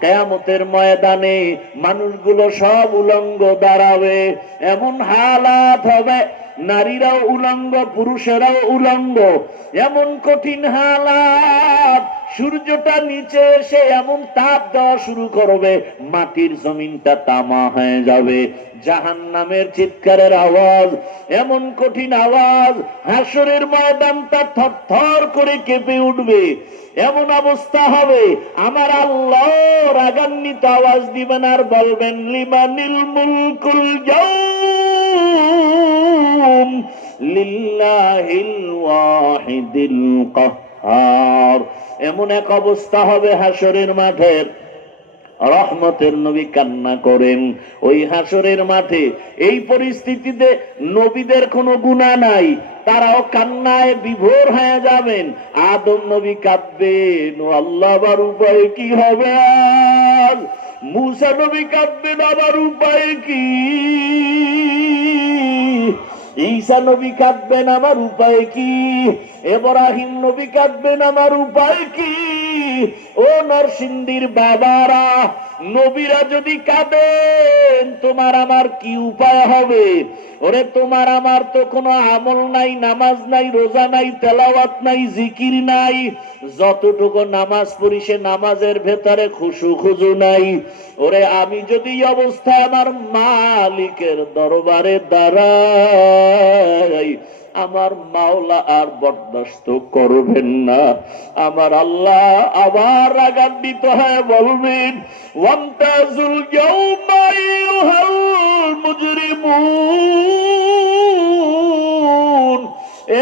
কিয়ামতের ময়দানে মানুষগুলো সব উলঙ্গ দাঁড়াবে, এমন হালাত হবে, নারীরাও উলঙ্গ, পুরুষেরাও উলঙ্গ, এমন কঠিন হালাত, সূর্যটা নিচে এসে এমন তাপ দেওয়া শুরু করবে, মাটির জমিনটা তামা হয়ে যাবে। জাহান্নামের চিৎকারের আওয়াজ, এমন কঠিন আওয়াজ, হাসরের ময়দানটা থরথর করে কেঁপে উঠবে। এমন অবস্থা হবে, আমার আল্লাহ রাগান্বিত আওয়াজ দিবেন আর বলবেন, লিমানিল মুলকুল ইয়াউম লিল্লাহিল ওয়াহিদিল কাহ্হার। এমন এক অবস্থা হবে হাসরের মাঠের, রহমতের নবী কান্না করেন ওই হাসরের মাঠে। এই পরিস্থিতিতে নবীদের কোনো গুনাহ নাই, তারাও কান্নায় বিভোর হয়ে যাবেন। আদম নবী কাঁদবেন, ও আল্লাহ আমার উপায় কি হবে আজ। মূসা নবী কাঁদবেন, আমার উপায় কি। ঈসা নবী কাঁদবেন, আমার উপায় কি। ইব্রাহিম নবী কাঁদবেন, আমার উপায় কি। ও নরসিংদীর বাবারা, নবীরা যদি কাঁদেন, তোমার আমার কি উপায় হবে। ওরে তোমার আমার তো কোনো আমল নাই, নামাজ নাই, রোজা নাই, তেলাওয়াত নাই, জিকির নাই। যতটুকু নামাজ পড়ি সে নামাজের ভেতরে খুশু খুজু নাই। ওরে আমি যদি এই অবস্থায় আমার মালিকের দরবারে দাঁড়াই, আমার মাওলা আর বরদাস্ত করবেন না। আমার আল্লাহ আবার রাগান্বিত হয়ে বলবেন, ওয়ামতাজুল ইয়াউমা আইয়ুহাল মুজরিমুন,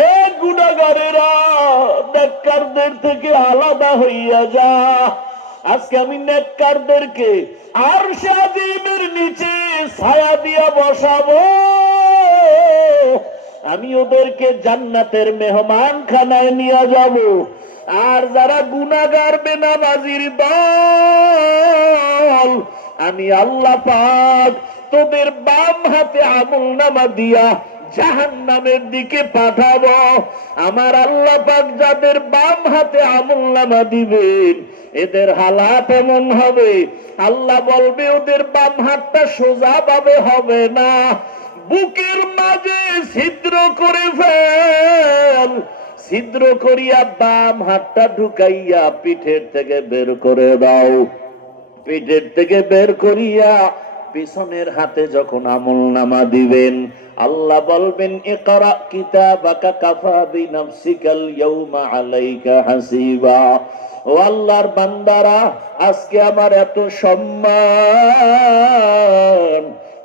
এ গুনাহগারেরা নেককারদের থেকে আলাদা হইয়া যা। আজকে আমি নেককারদেরকে আরশে আজিমের নিচে ছায়া দিয়া বসাবো, আমি ওদেরকে জান্নাতের মেহমান খানায় নিয়ে যাব। আর যারা গুনাহগার বেনামাজির দল, আমি আল্লাহ পাক তোদের বাম হাতে আমলনামা দিয়া জাহান্নামের দিকে পাঠাবো। আমার আল্লাহ পাক যাদের বাম হাতে আমলনামা দিবেন, এদের হালাত এমন হবে, আল্লাহ বলবে ওদের বাম হাতটা সোজা ভাবে হবে না, বুকের মাঝে ছিদ্র করে ফেল, ছিদ্র করিয়া বাম হাতটা ঢুকাইয়া পিঠের থেকে বের করে দাও। পিঠের থেকে বের করিয়া পিছনের হাতে যখন আমলনামা দিবেন, আল্লাহ বলবেন, ইকরা কিতাবাকা কাফা বিনাফসিকাল ইয়াউমা আলাইকা হাসিবা। ও আল্লাহর বান্দারা, আজকে আমার এত সম্মান,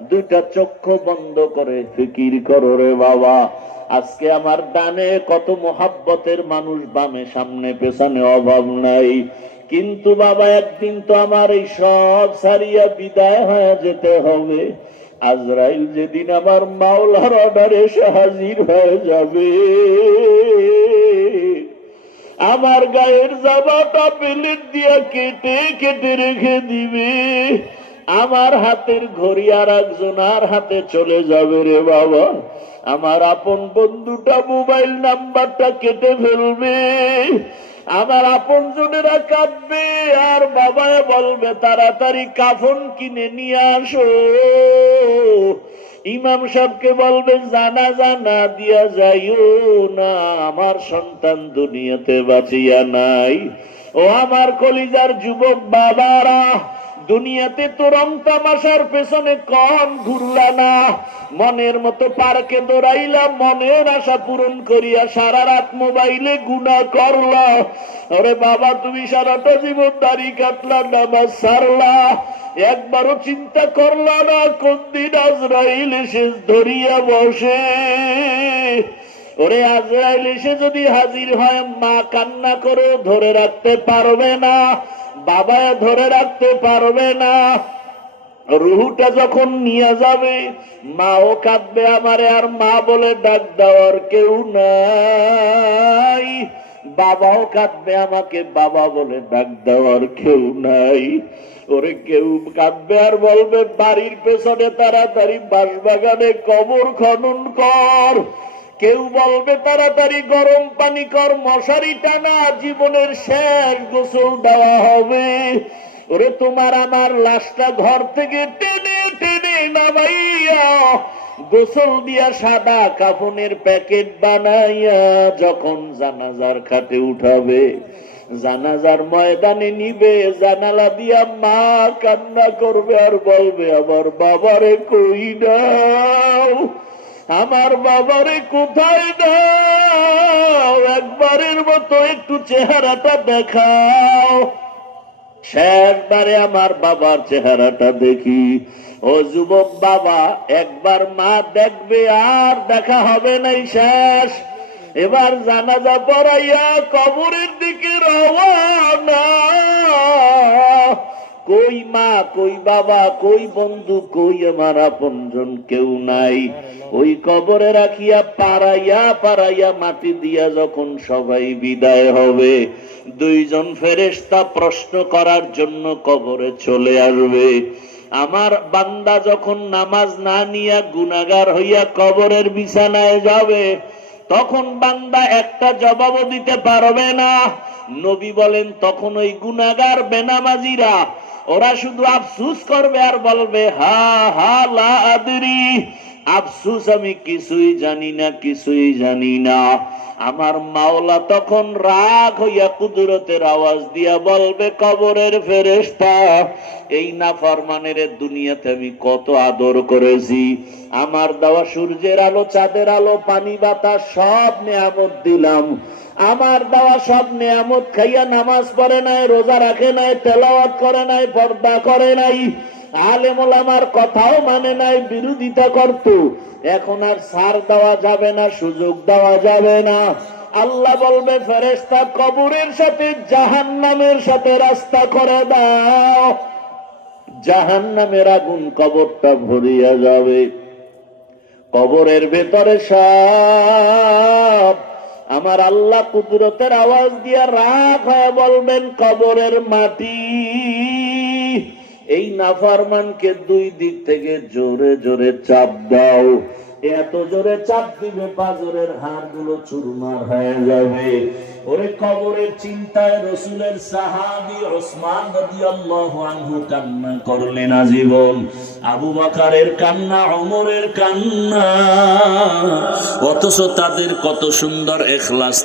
দুইটা চক্ষু বন্ধ করে ফিকির করো রে বাবা। আজকে আমার ডানে কত মোহাব্বতের মানুষ, বামে সামনে পেছনে অভাব নাই, কিন্তু বাবা একদিন তো আমার এই সব সারিয়া বিদায় হয়ে যেতে হবে। আজরাইল যেদিন আমার মাওলার অর্ডারে এসে হাজির হয়ে যাবে, আমার গায়ের জামাটা প্লেট দিয়া কেটে কেটে রেখে দিবে, আমার হাতের ঘড়ি আর একজনের হাতে চলে যাবে রে বাবা। আমার আপন বন্ধুটা মোবাইল নাম্বারটা কেটে ফেলবে, আমার আপন জনেরা কাঁদবে, আর বাবায় বলবে তাড়াতাড়ি কাফন কিনে নিয়ে আসো। ইমাম সাহেবকে বলবে জানাজা না দিয়া যাইও না, আমার সন্তান দুনিয়াতে বাঁচিয়া নাই। ও আমার কলিজার যুবক বাবারা, দুনিয়াতে তো রং তামাশার পেছনে কম ঘুরলা না, মনের মতো পার্কে দৌড়াইলা, মনের আশা পূরণ করিয়া সারা রাত মোবাইলে গুনাহ করলা। আরে বাবা, তুমি সারাটা জীবন দাড়ি কাটলা, নামাজ ছাড়লা, একবারও চিন্তা করলা না কোন দিন আজরাইল এসে ধরিয়া বসে। ওরে আজরাইল এসে যদি হাজির হয়, মা কান্না করে ধরে রাখতে পারবে না, বাবা ধরে রাখতে পারবে না। রুহুটা যখন নিয়ে যাবে, মাও কাঁদবে আমারে, আর মা বলে ডাক দেওয়ার কেউ নাই, বাবাও কাঁদবে আমাকে, বাবা বলে ডাক দেওয়ার কেউ নাই। ওরে কেউ কাঁদবে আর বলবে বাড়ির পেছনে তাড়াতাড়ি বাঁশবাগানে কবর খনন কর, কেউ বলবে তাড়াতাড়ি গরম পানি কর, মশারি টানা, জীবনের শেষ গোসল দেওয়া হবে। ওরে তোমার আমার লাশটা ঘর থেকে টেনে টেনে নামাইয়া গোসল দিয়া সাদা কাফনের প্যাকেট বানাইয়া যখন জানাজার খাটে উঠাবে, জানাজার ময়দানে নিবে, জানালা দিয়া মা কান্না করবে আর বলবে আমার বাবারে কই দাও, আমার বাবারে কোথায় দাও, একবারের মতো একটু চেহারাটা দেখাও, শেষবারে আমার বাবার চেহারাটা দেখি। ও যুবক বাবা, একবার মা দেখবে আর দেখা হবে নাই, শেষ। এবার জানাজা পড়াইয়া কবরের দিকে রওয়ানা। কই মা, কই বাবা, কই বন্ধু, কই আমার আপনজন, কেউ নাই। ওই কবরে রাখিয়া পাড়াইয়া পাড়াইয়া মাটি দিয়া যখন সবাই বিদায় হবে, দুইজন ফেরেশতা প্রশ্ন করার জন্য কবরে চলে আসবে। আমার বান্দা যখন নামাজ না নিয়া গুনাহগার হইয়া কবরের বিছানায় যাবে, তখন বান্দা একটা জবাবও দিতে পারবে না। নবী বলেন তখন ওই গুনাহগার বেনামাজিরা ওরা শুধু আফসুস করবে আর বলবে হা হা লা আদরি, আফসুস আমি কিছুই জানি না, কিছুই জানি না। আমার মাওলা তখন রাগ হইয়া কুদরতের আওয়াজ দিয়া বলবে কবরের ফেরেশতা, এই নাফরমানের দুনিয়াতে আমি কত আদর করেছি, আমার দেওয়া সূর্যের আলো, চাঁদের আলো, পানি বাতাস সব নেয়ামত দিলাম, আমার দেওয়া সব নেয়ামত খাইয়া নামাজ পড়ে নাই, রোজা রাখে নাই, তেলাওয়াত করে নাই, পর্দা করে নাই, আলেম ওলামার কথাও মানে নাই, বিরোধিতা করত। এখন আর ছাড় দেওয়া যাবে না, সুযোগ দেওয়া যাবে না। আল্লাহ বলবে ফেরেশতা কবরের সাথে জাহান্নামের সাথে রাস্তা করে দাও, জাহান্নামের আগুন কবরটা ভরিয়া যাবে। কবরের ভেতরে সব আমার আল্লাহ কুদরতের আওয়াজ দিয়া রাগ হয়ে বলবেন কবরের মাটি, এই নাফরমানকে দুই দিক থেকে জোরে জোরে চাপ দাও। এত জোরে চাপ দিবে পাঁজরের হাড়গুলো চুরমার হয়ে যাবে। ওরে কবরের চিন্তায় রাসূলের সাহাবী ওসমান রাদিয়াল্লাহু আনহু কান্না করলেন আজীবন। আবু বকরের কান্না, ওমরের কান্না, অথচ তাদের কত সুন্দর ইখলাস।